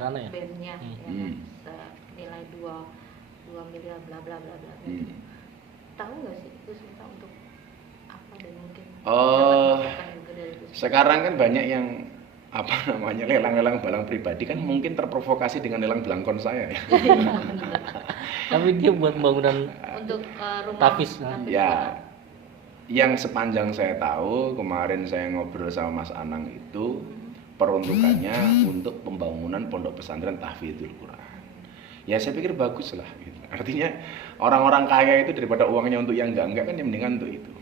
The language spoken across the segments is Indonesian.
bandnya ya kan, senilai 2 miliar bla bla bla bla. Tahu nggak sih itu sebenarnya untuk apa dan mungkin juga dari itu? Sekarang kan banyak yang apa namanya lelang-lelang barang pribadi kan mungkin terprovokasi dengan lelang belangkon saya ya. Tapi dia buat bangunan untuk rumah tapis. Ya, yang sepanjang saya tahu kemarin saya ngobrol sama Mas Anang itu peruntukannya untuk pembangunan pondok pesantren tahfidzul Quran. Ya saya pikir bagus lah gitu. Artinya orang-orang kaya itu daripada uangnya untuk yang enggak kan yang mendingan untuk itu.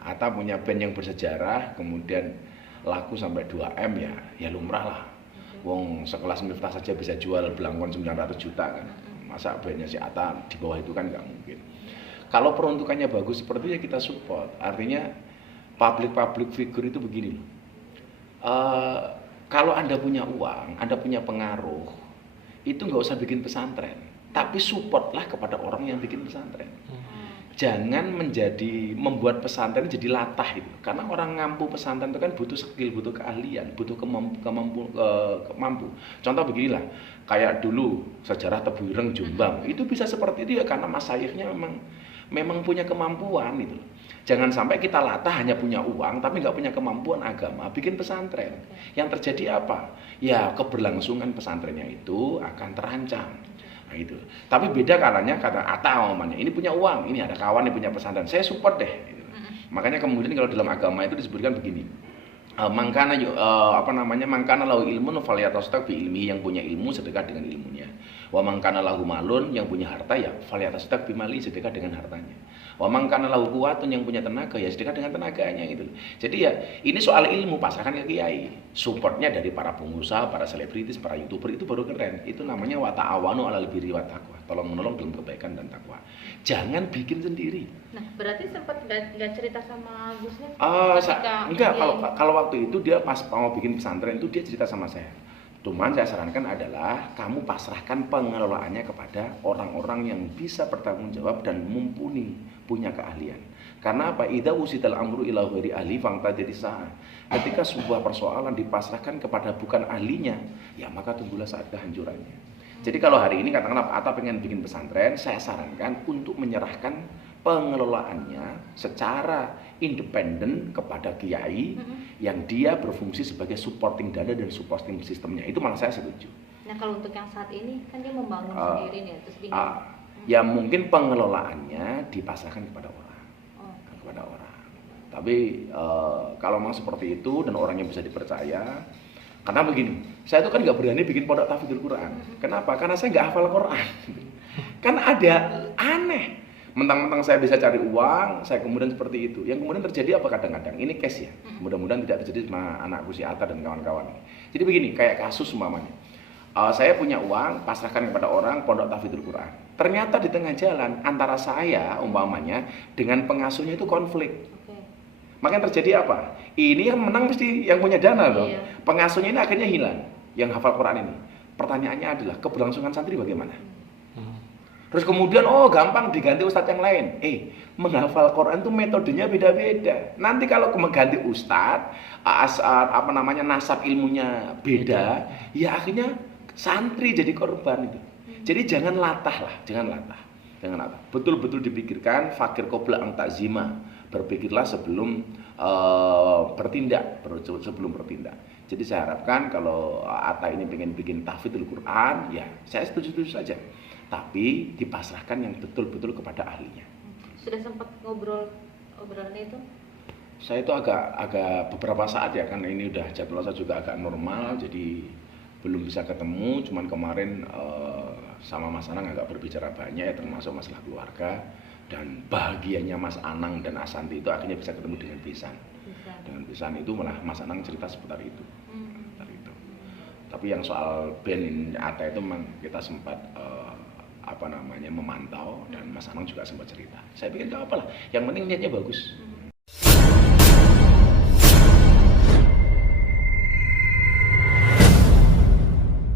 Atta punya band yang bersejarah kemudian laku sampai 2M ya lumrah lah. Wong sekelas Miftah saja bisa jual belangkon 900 juta kan. Masa bandnya si Atta di bawah itu kan nggak mungkin. Kalau peruntukannya bagus seperti itu ya kita support. Artinya public figure itu begini loh. Kalau Anda punya uang, Anda punya pengaruh, itu nggak usah bikin pesantren, tapi supportlah kepada orang yang bikin pesantren. Jangan membuat pesantren jadi latah itu. Karena orang ngampu pesantren itu kan butuh skill, butuh keahlian, butuh kemampu. Contoh beginilah, kayak dulu sejarah Tebuireng Jombang, itu bisa seperti itu ya karena masyayiknya memang punya kemampuan itu. Jangan sampai kita latah hanya punya uang tapi nggak punya kemampuan agama, bikin pesantren. Yang terjadi apa? Ya keberlangsungan pesantrennya itu akan terancam. Nah itu. Tapi beda kalanya kata Atta omanya, ini punya uang, ini ada kawan yang punya pesantren, saya support deh. Gitu. Makanya kemudian kalau dalam agama itu disebutkan begini. Mangkana lahu ilmun falyatasaddaq bi ilmi, yang punya ilmu sedekah dengan ilmunya. Wa mangkana lahu malun, yang punya harta ya falyatasaddaq bi mali, sedekah dengan hartanya. Wa mangkana lahu quwwatun, yang punya tenaga ya sedekah dengan tenaganya gitu. Jadi ya ini soal ilmu pasrahkan ke kiai. Supportnya dari para pengusaha, para selebritis, para YouTuber itu baru keren. Itu namanya wa ta'awanu 'alal birri wat taqwa. Tolong menolong dalam kebaikan dan takwa. Jangan bikin sendiri. Nah, berarti sempat nggak cerita sama Gusnya? Enggak, kalau waktu itu dia pas mau bikin pesantren itu dia cerita sama saya. Cuman saya sarankan adalah kamu pasrahkan pengelolaannya kepada orang-orang yang bisa bertanggung jawab dan mumpuni, punya keahlian. Karena apa? Idza usital amru ila ghairi ahli fangtadiri sa'ah. Ketika sebuah persoalan dipasrahkan kepada bukan ahlinya, ya maka tunggulah saat kehancurannya. Jadi kalau hari ini katakanlah Pak Atta pengen bikin pesantren, saya sarankan untuk menyerahkan pengelolaannya secara independen kepada kiai yang dia berfungsi sebagai supporting dana dan supporting sistemnya. Itu malah saya setuju. Nah kalau untuk yang saat ini kan dia membangun sendiri nih, terus ya mungkin pengelolaannya dipasrahkan kepada orang, kepada orang. Tapi kalau memang seperti itu dan orangnya bisa dipercaya. Karena begini, saya itu kan nggak berani bikin pondok tahfidzul Quran. Kenapa? Karena saya nggak hafal Quran. Kan ada aneh. Mentang-mentang saya bisa cari uang, saya kemudian seperti itu. Yang kemudian terjadi apa kadang-kadang? Ini case ya. Mudah-mudahan tidak terjadi sama anakku si Atta dan kawan-kawan. Jadi begini, kayak kasus umpamanya. Saya punya uang, pasrahkan kepada orang pondok tahfidzul Quran. Ternyata di tengah jalan antara saya umpamanya dengan pengasuhnya itu konflik. Makanya terjadi apa? Ini yang menang mesti yang punya dana loh. Pengasuhnya ini akhirnya hilang, yang hafal Quran ini. Pertanyaannya adalah keberlangsungan santri bagaimana? Terus kemudian gampang diganti ustadz yang lain. Menghafal Quran itu metodenya beda-beda. Nanti kalau mengganti ustadz, nasab ilmunya beda, ya akhirnya santri jadi korban itu. Jadi jangan latah lah, jangan latah. Betul-betul dipikirkan fakir qabla an ta'zima. Berpikirlah sebelum bertindak. Jadi saya harapkan kalau Atta ini pengen bikin tahfidzul Quran, ya saya setuju saja. Tapi dipasrahkan yang betul-betul kepada ahlinya. Sudah sempat obrolannya itu? Saya itu agak beberapa saat ya, karena ini udah jadwal saya juga agak normal, jadi belum bisa ketemu. Cuman kemarin sama Mas Anang agak berbicara banyak ya, termasuk masalah keluarga. Dan bahagianya Mas Anang dan Asanti itu akhirnya bisa ketemu dengan Pisan. Dengan Pisan itu malah Mas Anang cerita seputar itu. Tapi yang soal band Atta itu memang kita sempat memantau dan Mas Anang juga sempat cerita. Saya pikir nggak apa-apa lah, yang penting niatnya bagus.